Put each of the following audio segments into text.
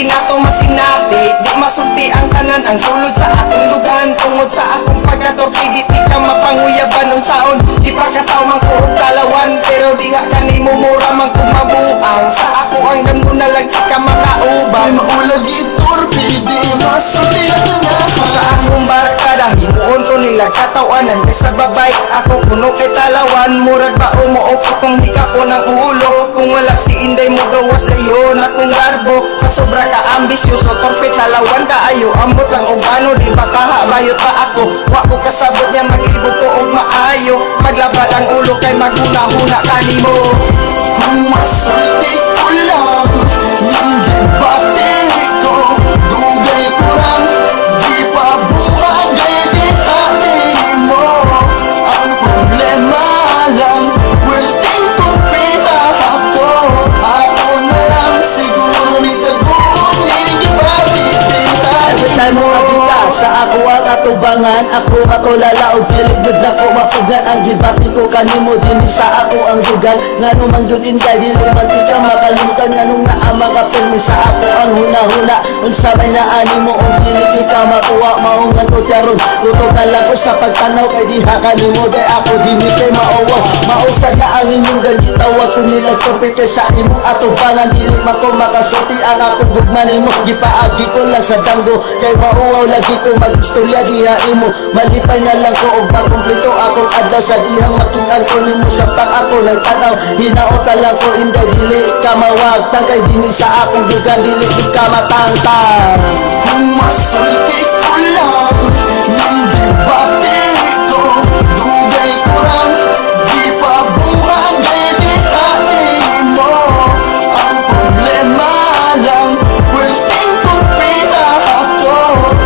di nato masinati. Di masulti ang tanan ang sulod sa akong dugan. Tungod sa akong pagkatorpidi di ka mapanguyaban unsaon. Di pa kataw mang kuog talawan, pero di ka kanimo mura mang kumabuang. Sa ako ang damgo na lagi ka makauban. Di maulag itorpidi, masulti ang tanan. Sa akong barkada himuon ko nila katawanan. Sa babay ako puno kay talawan. Murag ba umuupo kung hikapo ng ulo. Kung wala si Inday mo gawas layo na kung garbo. Sa sobra ka ambisyoso torpe talawan kaayo. Ambot lang og ano di ba kahabayot pa ako. Wa ko kasabot niya maglibog ko og maayo. Maglabad ang ulo kay maghuna-huna kanimo. Kung masulti ko lang nang gibati ko, dugay ko lang di pa buhagay di hanin mo. Ang problema lang pwedeng tupiha ako. Ako na lang siguro ni taguon ni gibati di hanin Time mo abita sa ako ang atubangan. Ako matulala o piligid na ko mapugan. Ang gibati ko kanimo din sa ako ang dugan. Nga nung yun inday dili man di ka makalimutan. Nga nung naama ka pirmi sa ako ang huna-huna. Unsabay na animo o dili di ka makuha. Maungan ko tiyaron tutog na lang ko sa pagtanaw. Kay di ha kanimo day ako dini kay mauwa. Mausad na ang inyong ganita. Wag ko nila topik kay sa imong atubangan. Dili man ko makasuti ang akong gugma nimo. Gipaagi ko lang sa danggo kay mauwaw lagi ko mag-istorya diha imo. Malipay na lang ko og makumpleto akong adlaw sa dihang makitaan ko nimo samtang ako nagtanaw. Hinaota lang ko inday dili ka mawagtang kay dini sa akong dugan dili di ka matangtang. Kung masulti ko lang nang gibati ko, dugay ko lang di pa buhagay di hanin mo. Ang problema lang pwedeng tupiha ako.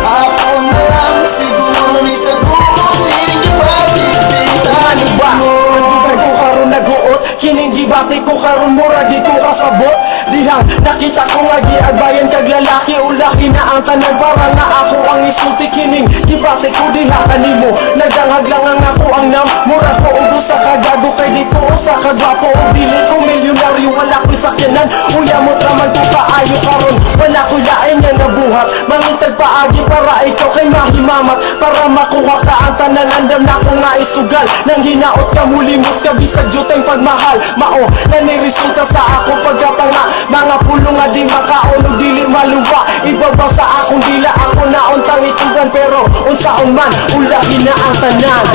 Ako na lang siguro ni taguon ni gibati di hanin Ba, mo. nagdugay ko karon naguot. Kining gibati ko karon mura di ko kasabot. Dihang nakita ko nga giagbayan kag lalaki. Ulaki na ang tanan para na ako ang isulti. Kining gibati ko diha kanimo. Nagdanghag lang ang ako ang nam. Mura ko og usa ka gago kay di ko usa ka gwapo. Og dili ko milyonaryo wala ko'y sakyanan. Uya mo traman ko kaayo karon. Wala ko lain nga nabuhat. Mangitag paagi para ikaw kay mahimamat. Para makuha ka ang tanan andam na ko nga isugal. Nang hinaot ka mulimos ka bisag jutay pagmahal. Mao na resulta sa ako pagkatanga. Mga pulong nga di makaon o dili malumpa. Ibabaw sa akong dila ako na untang itugan. Pero unsaon man ulahi na ang tanan.